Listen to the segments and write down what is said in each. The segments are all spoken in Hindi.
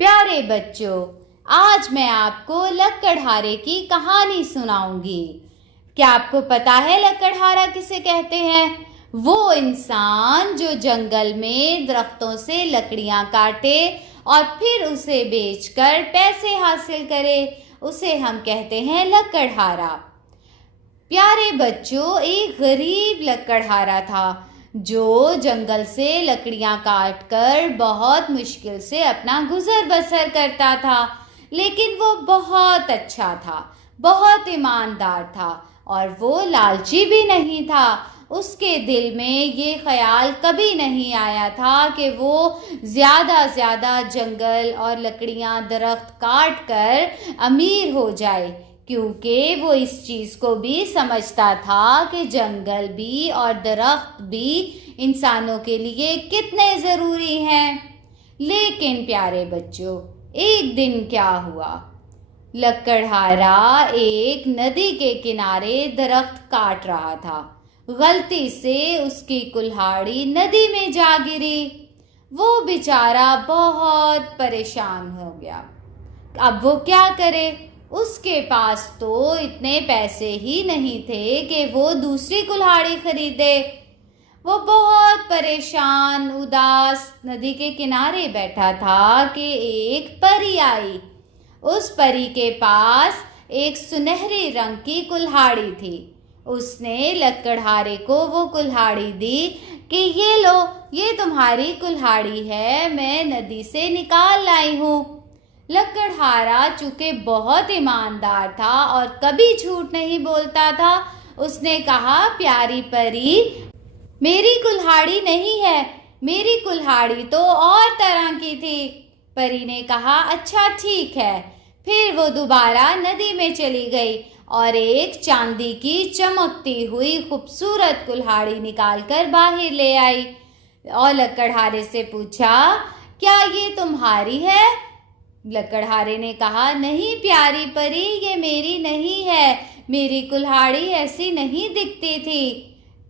प्यारे बच्चों, आज मैं आपको लकड़हारे की कहानी सुनाऊंगी। क्या आपको पता है लकड़हारा किसे कहते हैं? वो इंसान जो जंगल में दरख्तों से लकड़ियां काटे और फिर उसे बेचकर पैसे हासिल करे, उसे हम कहते हैं लकड़हारा। प्यारे बच्चों, एक गरीब लकड़हारा था जो जंगल से लकड़ियां काटकर बहुत मुश्किल से अपना गुजर बसर करता था। लेकिन वो बहुत अच्छा था, बहुत ईमानदार था और वो लालची भी नहीं था। उसके दिल में ये ख्याल कभी नहीं आया था कि वो ज़्यादा जंगल और लकड़ियां दरख्त काट कर अमीर हो जाए, क्योंकि वो इस चीज़ को भी समझता था कि जंगल भी और दरख्त भी इंसानों के लिए कितने ज़रूरी हैं। लेकिन प्यारे बच्चों, एक दिन क्या हुआ? लकड़हारा एक नदी के किनारे दरख्त काट रहा था। गलती से उसकी कुल्हाड़ी नदी में जा गिरी। वो बेचारा बहुत परेशान हो गया। अब वो क्या करे? उसके पास तो इतने पैसे ही नहीं थे कि वो दूसरी कुल्हाड़ी खरीदे। वो बहुत परेशान उदास नदी के किनारे बैठा था कि एक परी आई। उस परी के पास एक सुनहरे रंग की कुल्हाड़ी थी। उसने लकड़हारे को वो कुल्हाड़ी दी कि ये लो, ये तुम्हारी कुल्हाड़ी है, मैं नदी से निकाल लाई हूँ। लकड़हारा चूंकि बहुत ईमानदार था और कभी झूठ नहीं बोलता था, उसने कहा, प्यारी परी, मेरी कुल्हाड़ी नहीं है, मेरी कुल्हाड़ी तो और तरह की थी। परी ने कहा, अच्छा ठीक है। फिर वो दोबारा नदी में चली गई और एक चांदी की चमकती हुई खूबसूरत कुल्हाड़ी निकालकर बाहर ले आई और लकड़हारे से पूछा, क्या ये तुम्हारी है? लकड़हारे ने कहा, नहीं प्यारी परी, ये मेरी नहीं है, मेरी कुल्हाड़ी ऐसी नहीं दिखती थी।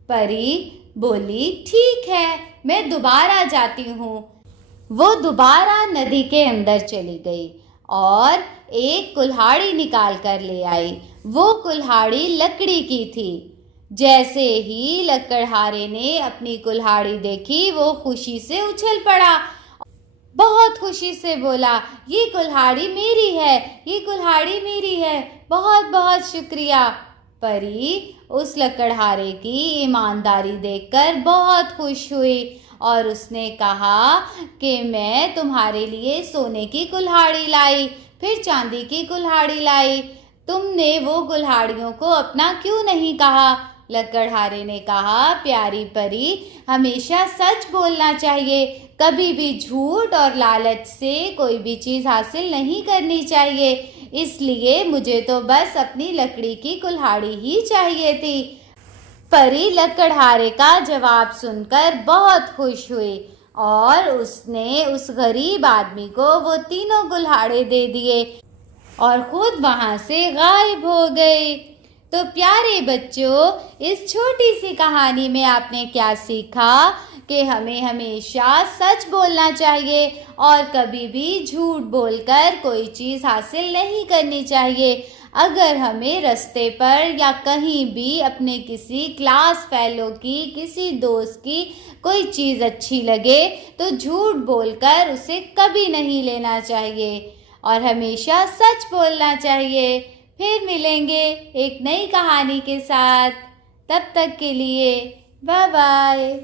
परी बोली, ठीक है, मैं दोबारा जाती हूँ। वो दोबारा नदी के अंदर चली गई और एक कुल्हाड़ी निकाल कर ले आई। वो कुल्हाड़ी लकड़ी की थी। जैसे ही लकड़हारे ने अपनी कुल्हाड़ी देखी, वो खुशी से उछल पड़ा, बहुत खुशी से बोला, ये कुल्हाड़ी मेरी है, ये कुल्हाड़ी मेरी है, बहुत बहुत शुक्रिया। परी उस लकड़हारे की ईमानदारी देखकर बहुत खुश हुई और उसने कहा कि मैं तुम्हारे लिए सोने की कुल्हाड़ी लाई, फिर चांदी की कुल्हाड़ी लाई, तुमने वो कुल्हाड़ियों को अपना क्यों नहीं कहा? लकड़हारे ने कहा, प्यारी परी, हमेशा सच बोलना चाहिए, कभी भी झूठ और लालच से कोई भी चीज़ हासिल नहीं करनी चाहिए, इसलिए मुझे तो बस अपनी लकड़ी की कुल्हाड़ी ही चाहिए थी। परी लकड़हारे का जवाब सुनकर बहुत खुश हुई और उसने उस गरीब आदमी को वो तीनों कुल्हाड़े दे दिए और खुद वहां से गायब हो गई। तो प्यारे बच्चों, इस छोटी सी कहानी में आपने क्या सीखा? कि हमें हमेशा सच बोलना चाहिए और कभी भी झूठ बोलकर कोई चीज़ हासिल नहीं करनी चाहिए। अगर हमें रास्ते पर या कहीं भी अपने किसी क्लास फेलो की, किसी दोस्त की कोई चीज़ अच्छी लगे तो झूठ बोलकर उसे कभी नहीं लेना चाहिए और हमेशा सच बोलना चाहिए। फिर मिलेंगे एक नई कहानी के साथ। तब तक के लिए बाय बाय।